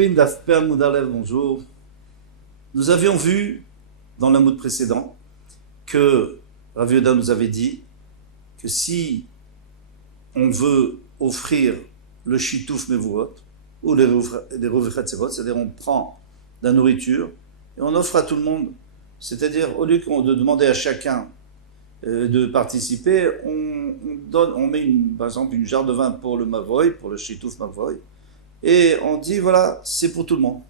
Tovim Daf Per Moudalev, bonjour. Nous avions vu dans l'Amoud précédent que Rav Yehuda nous avait dit que si on veut offrir le Shitouf Mevurot ou les Rouvé Chatzerot, c'est-à-dire on prend de la nourriture et on offre à tout le monde, c'est-à-dire au lieu de demander à chacun de participer, on met par exemple une jarre de vin pour le Mavoy, pour le Shitouf Mavoy, et on dit voilà, c'est pour tout le monde.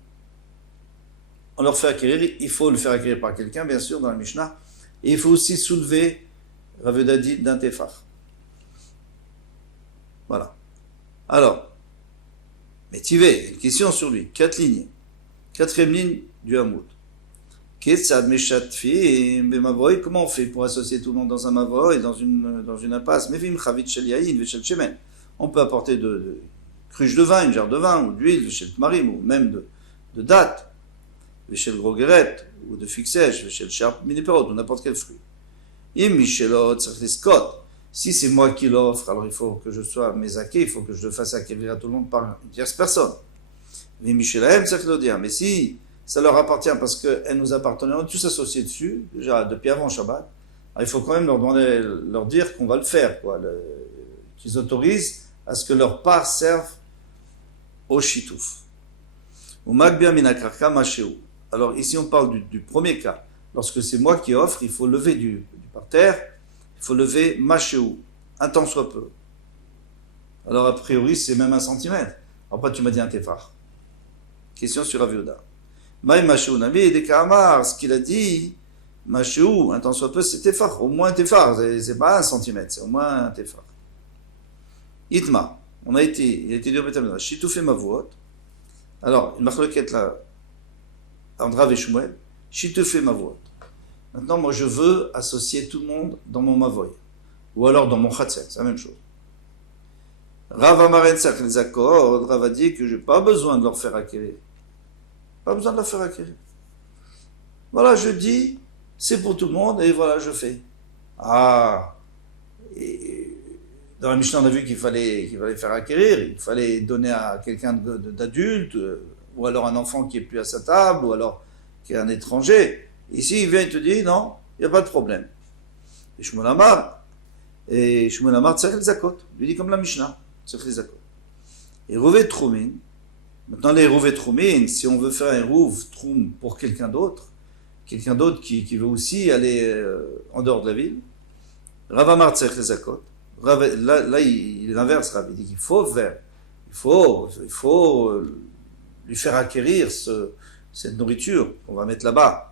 On leur fait acquérir, il faut le faire acquérir par quelqu'un, bien sûr, dans la Mishnah, et il faut aussi soulever Rav Yehuda dit d'un tefar. Voilà. Alors, Métivé, une question sur lui, 4 lignes. 4e ligne du Hamoud. Comment on fait pour associer tout le monde dans un mavoy, dans une impasse? On peut apporter de cruche de vin, une jarre de vin, ou d'huile, ou même de dattes, Véchel Grogeret, ou de fixèche, Véchel Sharp, Minipérot, ou n'importe quel fruit. Si c'est moi qui l'offre, alors il faut que je sois mésaké, il faut que je le fasse acquérir à tout le monde par une tierce personne. Mais si ça leur appartient parce qu'elles nous appartenaient, on est tous associés dessus, déjà depuis avant Shabbat, alors il faut quand même leur dire qu'on va le faire, qu'ils autorisent à ce que leur part serve au shitouf. Alors ici on parle du premier cas. Lorsque c'est moi qui offre, il faut lever du parterre, il faut lever machéou, un tant soit peu. Alors a priori c'est même 1 centimètre. Après tu m'as dit un tefar. Question sur Rav Yehuda. Maï machéou nabi des kamar, ce qu'il a dit, machéou, un tant soit peu, c'est tefar, au moins un tefar, c'est pas 1 centimètre, c'est au moins un tefar. Itma, il a été dit au Betamidra, Shitoufé Mavuot. Alors, une marloquette là, Andra et Shmuel, Shitoufé Mavuot. Maintenant, moi, je veux associer tout le monde dans mon Mavoy. Ou alors dans mon Khatser, c'est la même chose. Rav Amaren Sak les accords, Rav a dit que je n'ai pas besoin de leur faire acquérir. Pas besoin de leur faire acquérir. Voilà, je dis, c'est pour tout le monde, et voilà, je fais. Ah, et dans la Mishnah, on a vu qu'il fallait faire acquérir, il fallait donner à quelqu'un d'adulte, ou alors un enfant qui est plus à sa table, ou alors qui est un étranger. Ici, il vient et te dit, non, il n'y a pas de problème. Et Shmuel Amar, Tzach el Zakot, lui dit comme la Mishnah, Tzach el Zakot. Et Rouvé Troumin, maintenant les Rouvé Troumin, si on veut faire un Rouv Troum pour quelqu'un d'autre qui veut aussi aller en dehors de la ville, Rav Amar Tzach el Zakot, là il inverse, Rav, il dit qu'il faut faire, il faut lui faire acquérir cette nourriture qu'on va mettre là-bas.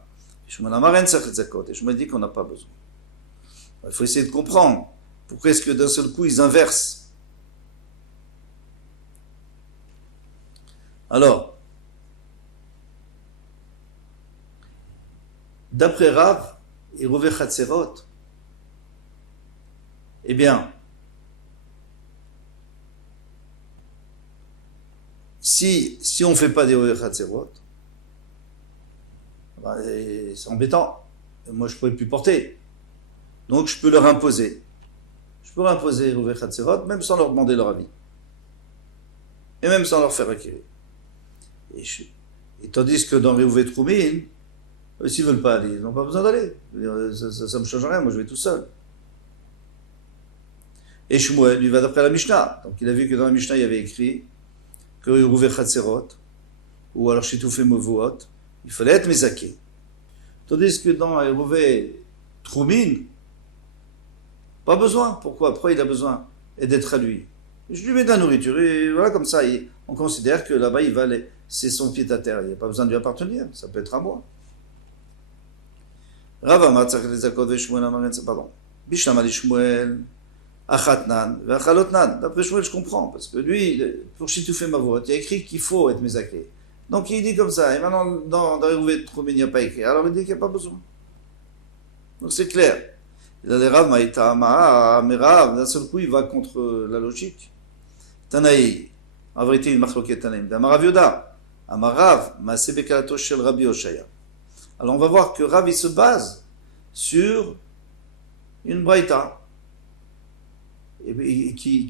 Et je me dis qu'on n'a pas besoin. Il faut essayer de comprendre pourquoi est-ce que d'un seul coup ils inversent. Alors, d'après Rav et Rouvé Chatzerot, eh bien, si on ne fait pas des Rouvé Chatzerot, c'est embêtant. Moi, je ne pourrais plus porter. Donc, je peux leur imposer. Je peux leur imposer Rouvé Chatzerot, même sans leur demander leur avis. Et même sans leur faire acquérir. Et tandis que dans les Rouvé Troumin, s'ils ne veulent pas aller, ils n'ont pas besoin d'aller. Ça ne me change rien, moi je vais tout seul. Et Shmuel, lui va d'après la Mishnah. Donc, il a vu que dans la Mishnah, il y avait écrit que Rouvé Chatzerot, ou alors Shitoufé Mavuot, il fallait être mésaké. Tandis que dans les Rouvé Troumin, pas besoin. Pourquoi il a besoin? Et d'être à lui. Je lui mets de la nourriture, et voilà, comme ça, on considère que là-bas, c'est son pied à terre. Il n'y a pas besoin de lui appartenir. Ça peut être à moi. Rav Amar Tzach el Zakot Shmuel Amaren, pardon. Bishlam Ali Shmuel, Achatnan, Achalotnan. D'après Shmuel, je comprends, parce que lui, pour Shitoufé Mavuot, il y a écrit qu'il faut être mésaké. Donc il dit comme ça, et maintenant dans les Rouvé Troumin, il n'y a pas écrit. Alors il dit qu'il n'y a pas besoin. Donc c'est clair. Il a les Rav Maïta Amaha, mais Rav, d'un seul coup, il va contre la logique. Tanaï, en vérité, une marloquette Tanaïm. D'Amarav Yoda, Amarav, Maaseh Bekalato Shel Rabbi Oshaya. Alors on va voir que Rav, il se base sur une braïta, et qui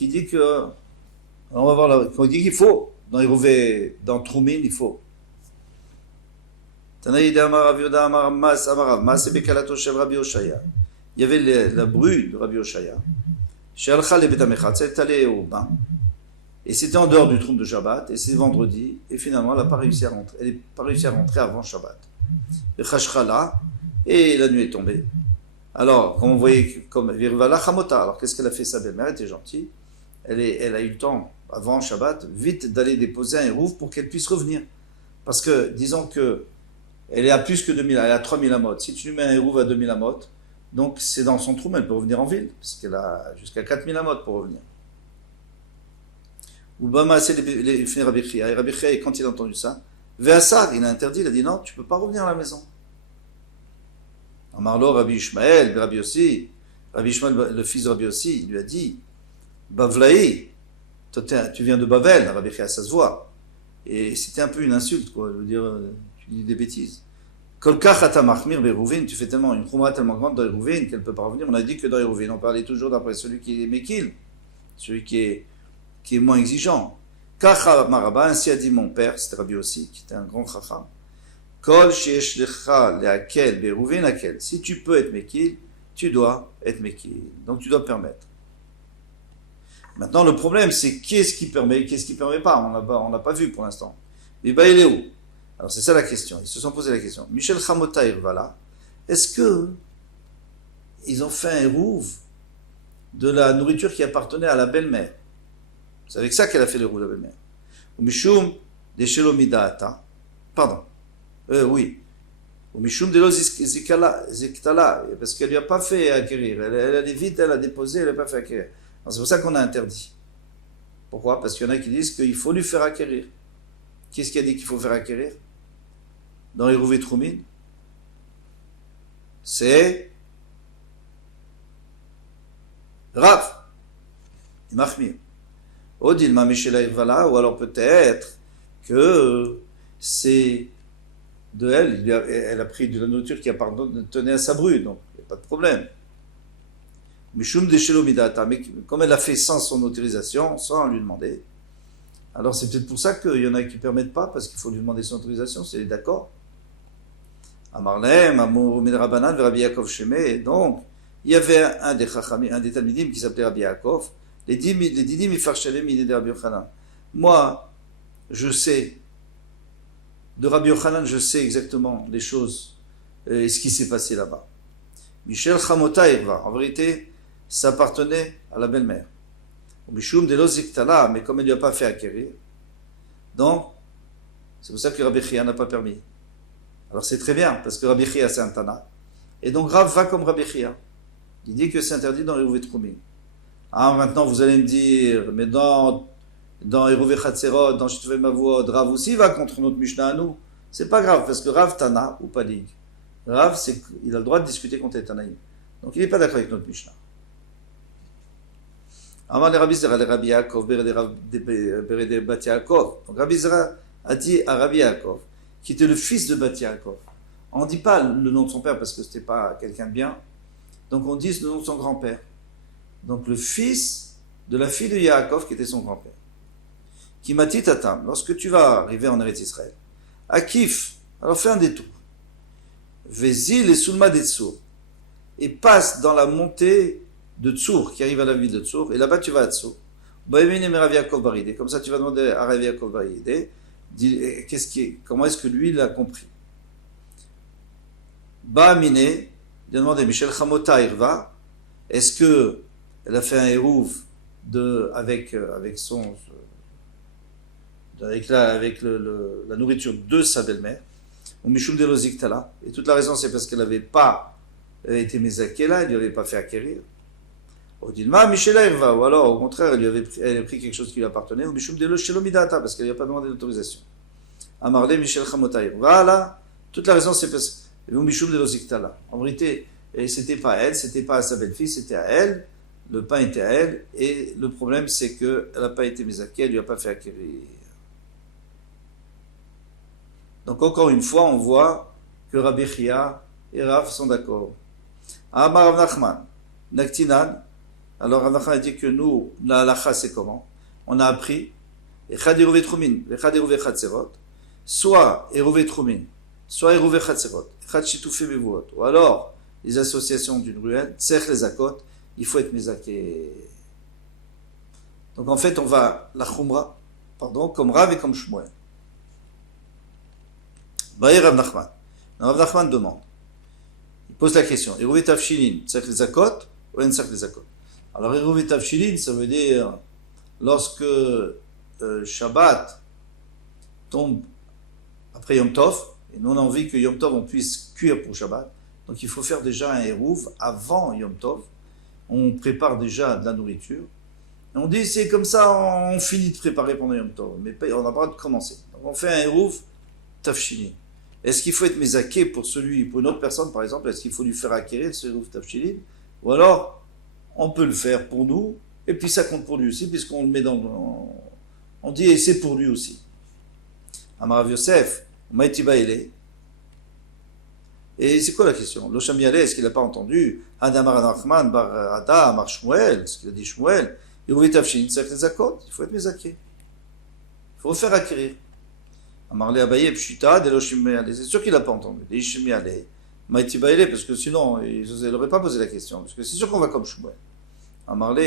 dit que, alors on va voir là, qu'on dit qu'il faut. dans Hérouvé, dans Troumin, il faut. Tanaïd Amar Rav Yehuda Amar Mas Amarav Mas Bekalato Shel Rabbi Oshaya. Il y avait la bru de Rabbi Oshaya. She'alcha le Betamechatz, elle est allée au bain. Et c'était en dehors du trône de Shabbat, et c'est vendredi, et finalement elle n'a pas réussi à rentrer. Elle n'est pas réussi à rentrer avant Shabbat. Le Chashkhala, et la nuit est tombée. Alors, comme on voyait, comme Virvala Chamota, alors qu'est-ce qu'elle a fait? Sa belle-mère était gentille. Elle a eu le temps, avant Shabbat, vite d'aller déposer un hérouf pour qu'elle puisse revenir. Parce que, disons que elle est à plus que 2000, elle est à 3000 amot. Si tu lui mets un hérouf à 2000 amot, donc c'est dans son trou, mais elle peut revenir en ville, parce qu'elle a jusqu'à 4000 amot pour revenir. Obama, c'est les Rabbi Chia. Et Rabbi Chia, quand il a entendu ça, Véassar, il a interdit, il a dit non, tu ne peux pas revenir à la maison. Amarlo, Rabbi Ishmael, Rabbi Yossi, Rabbi Ishmael, le fils de Rabbi Yossi, il lui a dit Bavlaï, tu viens de Bavel, Rabbi Chia, ça se voit. Et c'était un peu une insulte, quoi. Je veux dire, tu dis des bêtises. Kolkach atamachmir berouvin, tu fais tellement une khumra tellement grande dans Hérouvin qu'elle ne peut pas revenir. On a dit que dans Hérouvin, on parlait toujours d'après celui qui est Mekil, celui qui est moins exigeant. Kacha Maraba, ainsi a dit mon père, c'était Rabbi aussi, qui était un grand chacham. Kol sheyesh lecha leakel berouvin lakel. Si tu peux être Mekil, tu dois être Mekil. Donc tu dois permettre. Maintenant, le problème, c'est qu'est-ce qui permet, qu'est-ce qui ne permet pas. On n'a pas vu pour l'instant. Et ben, il est où? Alors, c'est ça la question. Ils se sont posé la question. Michel Chamota Irvala, est-ce que ils ont fait un hérouve de la nourriture qui appartenait à la belle-mère? C'est avec ça qu'elle a fait le hérouve de la belle-mère. Ou Mishum de Shelomidata. Pardon. Oui. Ou Mishum de Ziktala. Parce qu'elle ne lui a pas fait acquérir. Elle a vite, elle a déposé, elle n'a pas fait acquérir. C'est pour ça qu'on a interdit. Pourquoi? Parce qu'il y en a qui disent qu'il faut lui faire acquérir. Qu'est-ce qui a dit qu'il faut faire acquérir? Dans les Hérouvé Troumin, c'est Rav, Mahmir. Odilma Mishela Irvala, ou alors peut-être que c'est de elle a pris de la nourriture qui appartenait à sa bru, donc il n'y a pas de problème. Mishum de Shelomidata, mais comme elle l'a fait sans son autorisation, sans lui demander, alors c'est peut-être pour ça qu'il y en a qui ne permettent pas, parce qu'il faut lui demander son autorisation, c'est d'accord. Amarlem, Amor Midrabanan, Rabbi Yaakov Shemé, donc il y avait un des Chachamim, un des Talmidim qui s'appelait Rabbi Yaakov, les Didim Ifarchalem, il est de Rabbi Yochanan. Moi, je sais, de Rabbi Yochanan, je sais exactement les choses, et ce qui s'est passé là-bas. Michel Chamota Irva, en vérité, ça appartenait à la belle-mère. Mishum de Loziktala, mais comme elle ne lui a pas fait acquérir, donc, c'est pour ça que Rabbi Chia n'a pas permis. Alors c'est très bien, parce que Rabbi Chia c'est un Tana. Et donc Rav va comme Rabbi Chia. Il dit que c'est interdit dans Hérouvé Troumin. Ah, maintenant vous allez me dire, mais dans Hérouvé Chatzerot, dans Shituvei Mavod, Rav aussi va contre notre Mishnah à nous. C'est pas grave, parce que Rav Tana ou Palig. Rav, il a le droit de discuter contre les Tanaïm. Donc il n'est pas d'accord avec notre Mishnah. Amar le Rabbi Zera, le Rabbi Yaakov, Berede Bat Yaakov. Donc Rabbi Zera a dit à Rabbi Yaakov, qui était le fils de Bat Yaakov. On ne dit pas le nom de son père parce que ce n'était pas quelqu'un de bien. Donc on dit le nom de son grand-père. Donc le fils de la fille de Yaakov qui était son grand-père. Qui m'a dit Tatam, lorsque tu vas arriver en Eretz Israël, Akif, alors fais un détour. Vézil et Soulma des Tsour. Et passe dans la montée de Tsour, qui arrive à la ville de Tsour, et là-bas tu vas à Tsour. Comme ça tu vas demander à Rav Yaakov Baridé, comment est-ce que lui l'a compris. Ba'amine, il a demandé Michel Chamota Irva, est-ce que elle a fait un hérouve avec la nourriture de sa belle-mère, ou Mishum de Loziktala, et toute la raison c'est parce qu'elle n'avait pas été Mezakela, elle ne lui avait pas fait acquérir. Odilma Michel Irva, ou alors au contraire elle a pris quelque chose qui lui appartenait, ou Mishum de Shelomidata, parce qu'elle n'a pas demandé d'autorisation. Amarle Michel Chamota Irva, voilà, toute la raison c'est parce que Mishum de Loziktala. En vérité, c'était pas à elle, c'était pas à sa belle-fille, c'était à elle. Le pain était à elle, et le problème c'est qu'elle n'a pas été Mezakela, elle ne lui a pas fait acquérir. Donc encore une fois, on voit que Rabbi Chia et Rav sont d'accord. Amar Rav Nachman, Naktinan. Alors Rav Nachman a dit que nous, la halacha c'est comment? On a appris Echad Eruve Trumin, Echad Eruve Chatzerot, soit Eruve Trumin, soit Eruve Chatzerot, Echad Shitoufe Bevuot, ou alors les associations d'une ruelle, Tzech les Akot, il faut être Mezaké. Donc en fait, on va la Khumra, pardon, comme Rav et comme Shmuel. Baï Rav Nachman. Rav Nachman demande, il pose la question, Eruve Tavshilin, Tzech les Akot, ou En Tzech les Akot. Alors Eruve Tavshilin, ça veut dire lorsque Shabbat tombe après Yom Tov, et nous on a envie que Yom Tov on puisse cuire pour Shabbat, donc il faut faire déjà un Eruv avant Yom Tov, on prépare déjà de la nourriture, et on dit c'est comme ça on finit de préparer pendant Yom Tov, mais on n'a pas le droit de commencer. Donc on fait un Eruv Tavshilin. Est-ce qu'il faut être mézaké pour une autre personne par exemple, est-ce qu'il faut lui faire acquérir ce Eruv Tavshilin, ou alors on peut le faire pour nous, et puis ça compte pour lui aussi, puisqu'on le met on dit et c'est pour lui aussi. Amarav Yosef, Maïti Baïlé. Et c'est quoi la question? L'Osham Yaleh, est-ce qu'il n'a pas entendu Hadamar Nachman, Bar Ada, Amar Shmuel, ce qu'il a dit Shmuel, et Ouvé Tafshin, c'est les Akot, il faut être mézaké. Il faut faire acquérir. Amarle Abaye, Pshita, Deloshim Yaleh. C'est sûr qu'il n'a pas entendu. Deloshim Yaleh, Maïti Baïlé, parce que sinon, il n'aurait pas posé la question, parce que c'est sûr qu'on va comme Shmuel. Amarle,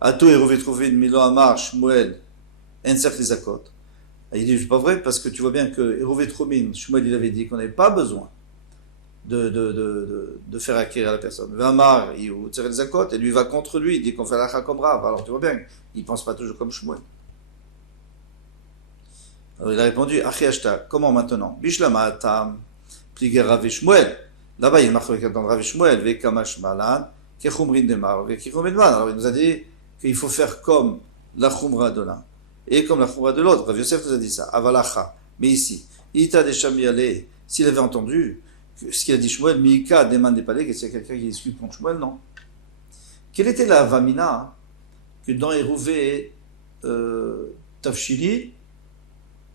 Ato et Rouvé trouvé une Milo Amar, Shmuel, Enser les Akot. Il dit, c'est pas vrai, parce que tu vois bien que Hérouvé Tromin, Shmuel, il avait dit qu'on n'avait pas besoin de faire acquérir la personne. Vamar, il tire les Akot, et lui va contre lui, il dit qu'on fait la comme Rav. Alors tu vois bien, il ne pense pas toujours comme Shmuel. Alors il a répondu, Achi Ashta, comment maintenant? Bishlama Tam, Pliger Rav et Shmuel. Là-bas, il marque dans Rav et Shmuel, Vekamash Malan, Kechumrin Demar, Vekechumrin. Alors il nous a dit qu'il faut faire comme la Khumra de l'un. Et comme la Khumra de l'autre, Rav Yosef nous a dit ça, Avalacha. Mais ici, Ita de Shamiale, s'il avait entendu ce qu'il a dit Shmuel, Mika Deman de Palais, que c'est quelqu'un qui discute contre Shmuel, non. Quelle était la Vamina que dans Hérouvé Tavshili,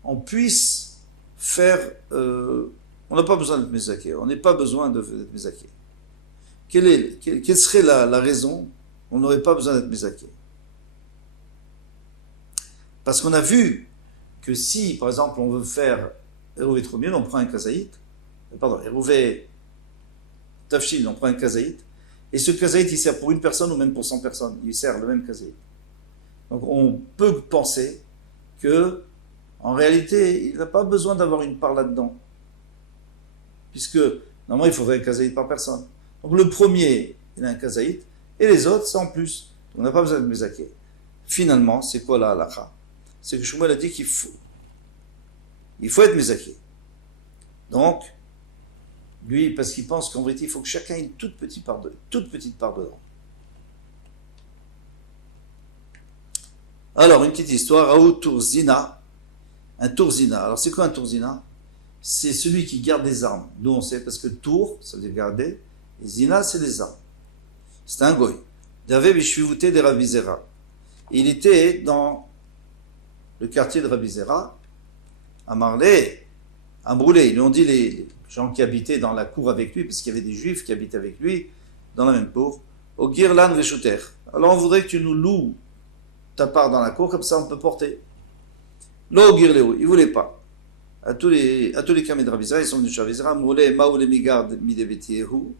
on puisse faire. On n'a pas besoin d'être Mezaké, on n'a pas besoin d'être Mezaké. Quelle serait la raison? On n'aurait pas besoin d'être Mezaké. Parce qu'on a vu que si, par exemple, on veut faire Hérouvé Tromiel, on prend un kazaït, Hérouvé Tafshil, on prend un kazaït, et ce kazaït, il sert pour une personne ou même pour 100 personnes, il sert le même kazaït. Donc on peut penser que, en réalité, il n'a pas besoin d'avoir une part là-dedans, puisque, normalement, il faudrait un kazaït par personne. Donc le premier, il a un kazaït, et les autres, c'est en plus. Donc, on n'a pas besoin de mezaké. Finalement, c'est quoi la halakha? C'est que Shmuel a dit qu'il faut être mezaké. Donc, lui, parce qu'il pense qu'en vérité, il faut que chacun ait une toute petite part dedans. Alors, une petite histoire, Raout Tourzina, un Tourzina. Alors, c'est quoi un Tourzina? C'est celui qui garde des armes. D'où on sait, parce que Tour, ça veut dire garder, et Zina, c'est les armes. C'est un goy. D'Ave Bishvivouté de Rabbi Zera. Il était dans le quartier de Rabbi Zera, à Marley, à Brûlé. Ils lui ont dit les gens qui habitaient dans la cour avec lui, parce qu'il y avait des juifs qui habitaient avec lui, dans la même cour, au Girlan Veshuter. Alors on voudrait que tu nous loues ta part dans la cour, comme ça on peut porter. Lo Girleo, il ne voulait pas. À tous les camés de Rabbi Zera, ils sont venus chez Rabbi Zera, Moulé, Maoulé Migard, Midevetiyehu.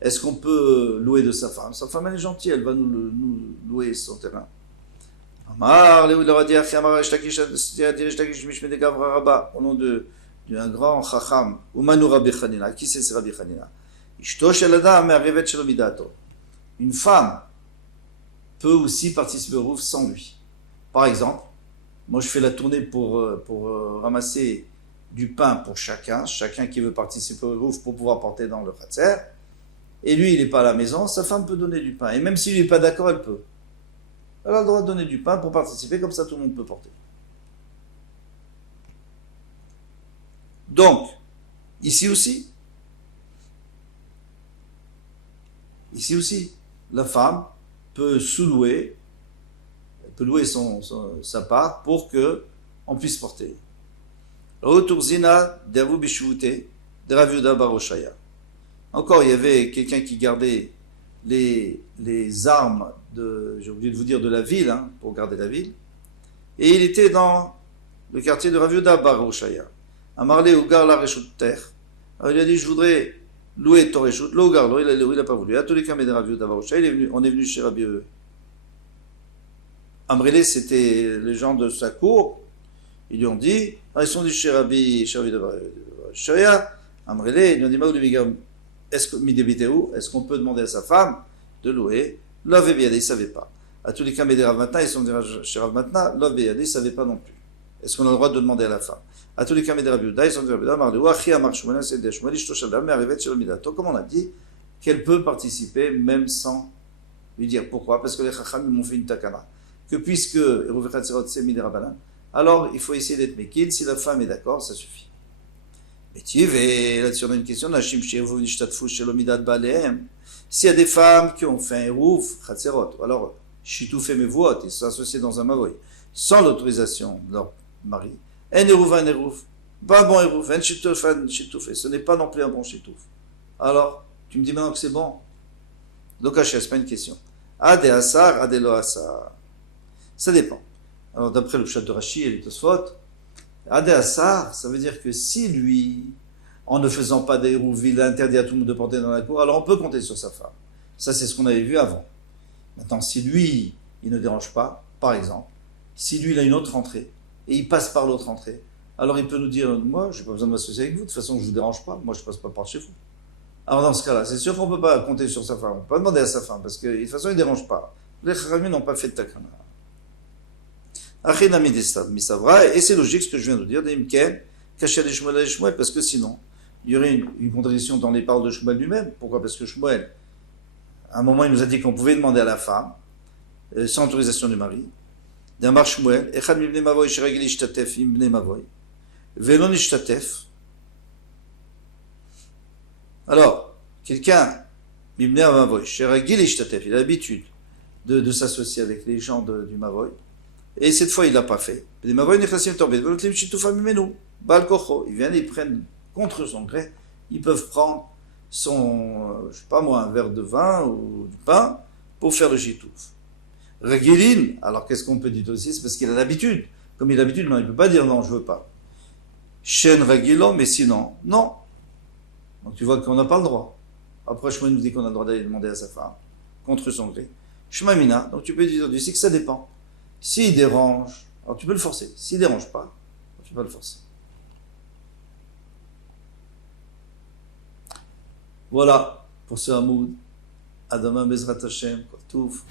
Est-ce qu'on peut louer de sa femme? Sa femme elle est gentille, elle va nous louer son terrain. Amar, il leur a dit, au nom d'un grand chacham, Umanu Rabbi Chanina. Qui c'est Rabbi Chanina? Une femme peut aussi participer au rouf sans lui. Par exemple, moi je fais la tournée pour ramasser du pain pour chacun qui veut participer au rouf pour pouvoir porter dans le khatser. Et lui, il n'est pas à la maison, sa femme peut donner du pain. Et même s'il n'est pas d'accord, elle peut. Elle a le droit de donner du pain pour participer, comme ça tout le monde peut porter. Donc, ici aussi, la femme peut sous-louer, elle peut louer sa part pour qu'on puisse porter. Retour Zina, Davu Bishvute, Draviuda Baroshaya. Encore, il y avait quelqu'un qui gardait les armes j'ai oublié de vous dire, de la ville, pour garder la ville. Et il était dans le quartier de Rav Yehuda Bar Oshaya. Amarle Ugar la Reshut Terre. Alors il a dit, je voudrais louer ton Reshut. Lo Ugar, il n'a pas voulu. À tous les cas, de Rav Yehuda Bar Oshaya, on est venu chez Rabbi Amrele, c'était les gens de sa cour. Ils lui ont dit, ils sont dit chez Rabbi Oshaya. Amrele, ils lui ont dit, est-ce qu'on peut demander à sa femme de louer? L'Ov et Biadé, il ne savait pas. À tous les cas, Rav Matna, ils sont chez Rav Matna, l'Ov et Biadé, il ne savait pas non plus. Est-ce qu'on a le droit de demander à la femme? À tous les cas, Rabbi Yehuda, ils sont dit, comme on a dit, qu'elle peut participer même sans lui dire pourquoi, parce que les Chacham m'ont fait une takana. Que puisque c'est Midirabanan, alors il faut essayer d'être Mekil, si la femme est d'accord, ça suffit. Mais tu es, là-dessus on a une question, s'il y a des femmes qui ont fait un Eruv, alors Shitouf et Mevuot, ils sont associés dans un Mavoy, sans l'autorisation de leur mari, un Eruv, pas un bon Eruv, un Shitouf, et ce n'est pas non plus un bon Shitouf. Alors, tu me dis maintenant que c'est bon. Donc, c'est pas une question. Ade Asar, Ade Lo Asar. Ça dépend. Alors, d'après le Pshat de Rashi et les Tosfot, Ade Asar, ça veut dire que si lui, en ne faisant pas d'Eruv, il interdit à tout le monde de porter dans la cour, alors on peut compter sur sa femme. Ça, c'est ce qu'on avait vu avant. Maintenant, si lui, il ne dérange pas, par exemple, si lui, il a une autre entrée, et il passe par l'autre entrée, alors il peut nous dire, moi, je n'ai pas besoin de m'associer avec vous, de toute façon, je ne vous dérange pas, moi, je ne passe pas par chez vous. Alors, dans ce cas-là, c'est sûr qu'on ne peut pas compter sur sa femme, on ne peut pas demander à sa femme, parce que, de toute façon, il ne dérange pas. Les Chachamim n'ont pas fait de takana. Et c'est logique ce que je viens de dire, parce que sinon, il y aurait une contradiction dans les paroles de Shmuel lui-même. Pourquoi? Parce que Shmuel, à un moment, il nous a dit qu'on pouvait demander à la femme, sans autorisation du mari. D'Amar Shmuel, Echad mibnei mavoy sheragil ishtatef im bnei mavoy, velon ishtatef. Alors, quelqu'un, mibnei mavoy sheragil ishtatef, il a l'habitude de s'associer avec les gens du mavoy, et cette fois, il ne l'a pas fait. Les mavoy nechasim torbet, velotlim shitufa mimenu, bal kocho. Ils viennent, ils prennent contre son gré, ils peuvent prendre son, je sais pas moi, un verre de vin ou du pain pour faire le shitouf. Regilin, alors qu'est-ce qu'on peut dire aussi? C'est parce qu'il a l'habitude. Comme il a l'habitude, non, il ne peut pas dire non, je ne veux pas. Shen Regilon, mais sinon, non. Donc tu vois qu'on n'a pas le droit. Après, Shmuel nous dit qu'on a le droit d'aller demander à sa femme, contre son gré. Shmamina, donc tu peux dire aussi que ça dépend. S'il dérange, alors tu peux le forcer. S'il ne dérange pas, tu ne peux pas le forcer. Voilà pour ce Hamoud. Adama Bezrat Hashem, Kotouf.